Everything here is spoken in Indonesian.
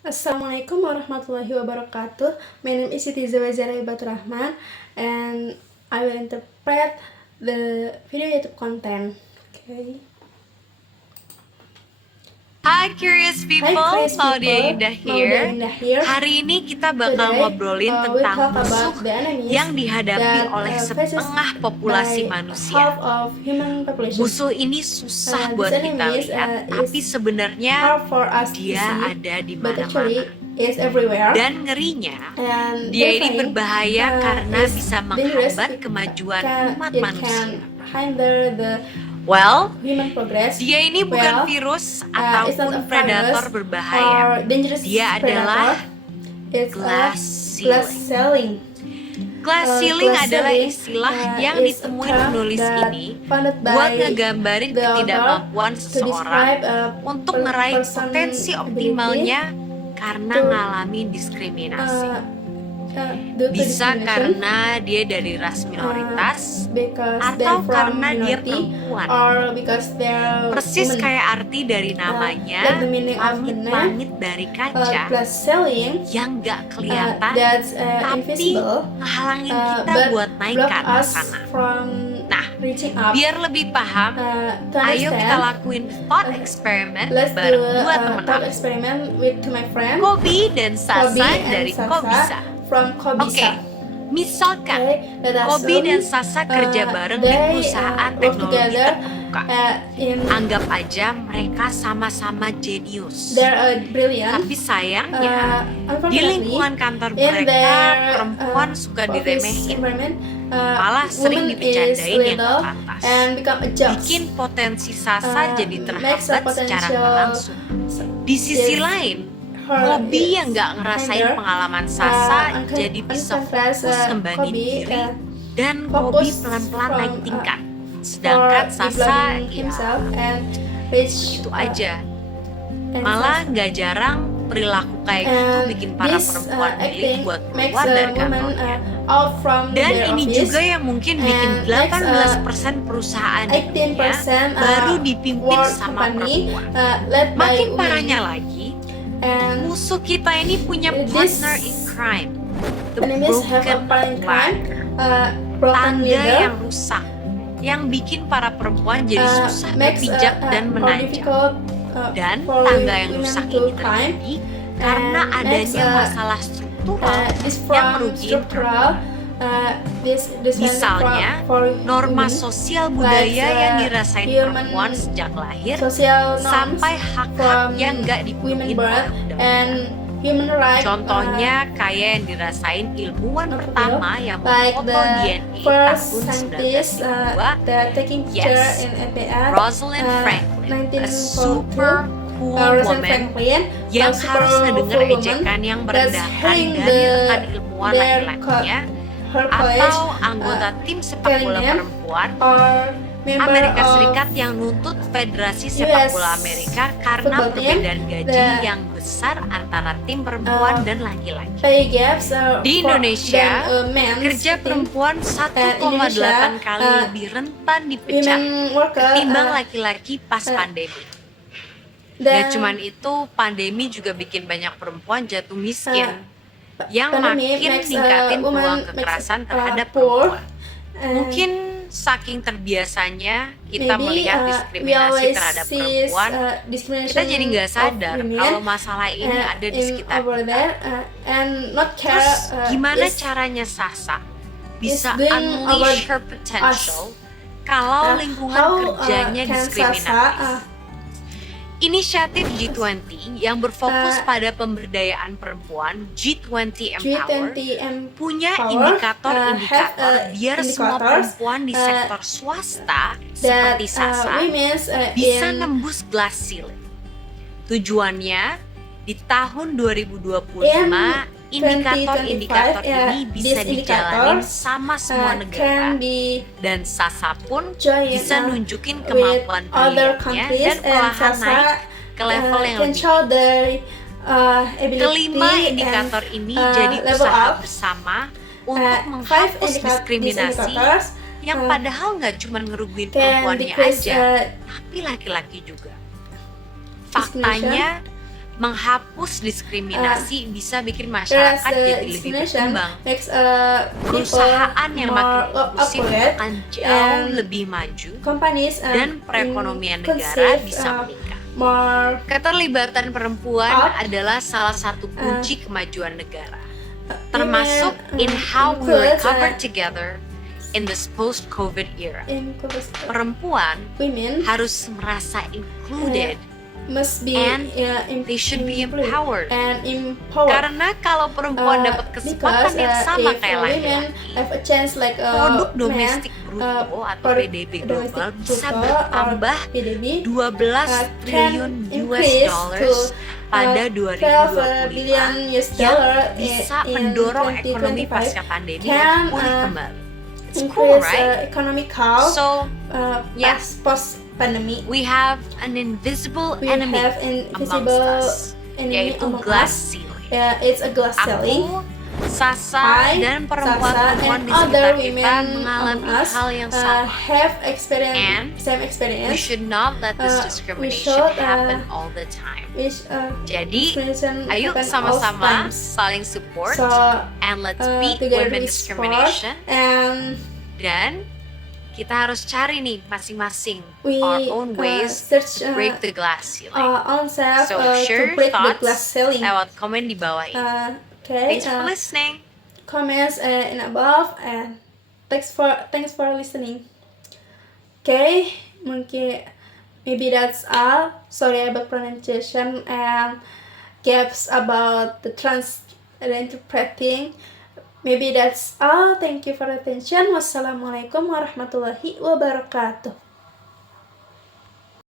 Assalamualaikum warahmatullahi wabarakatuh. My name is Siti Zawazara Ibatur Rahman and I will interpret the video YouTube content. Okay. Hi curious people, Maudia Indah here. Hari ini kita bakal ngobrolin tentang musuh yang dihadapi oleh setengah populasi manusia. Musuh ini susah buat kita lihat, tapi sebenarnya dia ada di mana-mana. Dan ngerinya, dia ini berbahaya karena bisa menghambat kemajuan umat manusia. Well, dia ini bukan virus ataupun predator berbahaya. Dia adalah glass ceiling. Glass ceiling adalah istilah yang ditemui penulis ini buat ngegambarin ketidakmampuan seseorang untuk meraih potensi optimalnya karena ngalami diskriminasi. Bisa karena dia dari ras minoritas atau karena dia perempuan. Persis kayak arti dari namanya, langit-langit dari kaca yang gak kelihatan tapi ngehalangin kita buat naik ke atas sana. Nah, biar lebih paham, ayo kita lakuin thought experiment bareng dua temen aku, Kobi dan Sasa dari Kobisa. Oke, misalkan Kobi dan Sasa kerja bareng di perusahaan teknologi terkemuka. Anggap aja mereka sama-sama jenius. Tapi sayangnya, di lingkungan kantor mereka, perempuan suka diremehin, malah sering dibecandain yang gak pantas. Bikin potensi Sasa jadi terhambat secara langsung. Di sisi lain, Kobi yang gak ngerasain pengalaman Sasa jadi bisa fokus ngembangin diri dan Kobi pelan-pelan naik tingkat. Sedangkan Sasa ya gitu aja. Malah gak jarang perilaku kayak gitu bikin para perempuan milih buat keluar dari kantornya. Dan ini juga yang mungkin bikin 18% perusahaan di dunia baru dipimpin sama perempuan. Makin parahnya lagi, musuh kita ini punya partner in crime, the broken ladder, tangga yang rusak, yang bikin para perempuan jadi susah berpijak dan menanjak. Dan tangga yang rusak ini terjadi karena adanya masalah struktural yang merugikan perempuan. Misalnya, norma sosial budaya yang dirasain perempuan sejak lahir sampai hak-hak yang gak dipenuhi oleh undang-undang. Contohnya kayak yang dirasain ilmuwan pertama yang memfoto DNA tahun 1952, yes, Rosalind Franklin, a super cool woman yang harus ngedenger ejekan yang merendahkan dari rekan ilmuwan laki-lakinya atau anggota tim sepak bola perempuan Amerika Serikat yang nuntut Federasi Sepak Bola Amerika karena perbedaan gaji yang besar antara tim perempuan dan laki-laki. Di Indonesia, kerja perempuan 1,8 kali lebih rentan dipecat ketimbang laki-laki pas pandemi. Gak cuman itu, pandemi juga bikin banyak perempuan jatuh miskin yang makin ningkatin peluang kekerasan terhadap perempuan. Mungkin saking terbiasanya kita melihat diskriminasi terhadap perempuan, kita jadi nggak sadar kalau masalah ini ada di sekitar kita. Terus gimana caranya Sasa bisa unleash her potential kalau lingkungan kerjanya diskriminatif? Inisiatif G20 yang berfokus pada pemberdayaan perempuan, G20 Empower, punya indikator-indikator biar semua perempuan di sektor swasta seperti Sasa bisa nembus glass ceiling. Tujuannya, di tahun 2025, indikator-indikator ini bisa dijalanin sama semua negara dan Sasa pun bisa nunjukin kemampuan briliannya dan perlahan naik ke level yang lebih tinggi. Kelima indikator ini jadi usaha bersama untuk menghapus diskriminasi yang padahal nggak cuma ngerugiin perempuannya aja, tapi laki-laki juga. Faktanya, menghapus diskriminasi bisa bikin masyarakat jadi lebih berkembang. Perusahaan yang makin inklusif akan jauh lebih maju dan perekonomian negara bisa meningkat. Keterlibatan perempuan adalah salah satu kunci kemajuan negara, termasuk in how we recover together in this post-COVID era. Perempuan harus merasa included and they should be empowered. Karena kalau perempuan dapat kesempatan yang sama kayak laki-laki, produk domestik bruto atau PDB global bisa bertambah 12 triliun US dollars pada 2025 yang bisa mendorong ekonomi pasca pandemi pulih kembali. It's cool, right? So, yes, post-pandemic, we have an invisible enemy amongst us, yaitu glass ceiling. It's a glass ceiling. Sasa dan perempuan-perempuan di sekitar kita mengalami hal yang sama. And we should not let this discrimination happen all the time. Jadi, ayo sama-sama saling support and let's beat women discrimination. Dan kita harus cari nih masing-masing our own ways to break the glass ceiling. So share your thoughts lewat komen di bawah ini. Thanks for listening. Comments in above and thanks for listening. Okay, mungkin maybe that's all. Sorry about pronunciation and gaps about the interpreting. Maybe that's all. Thank you for attention. Wassalamualaikum warahmatullahi wabarakatuh.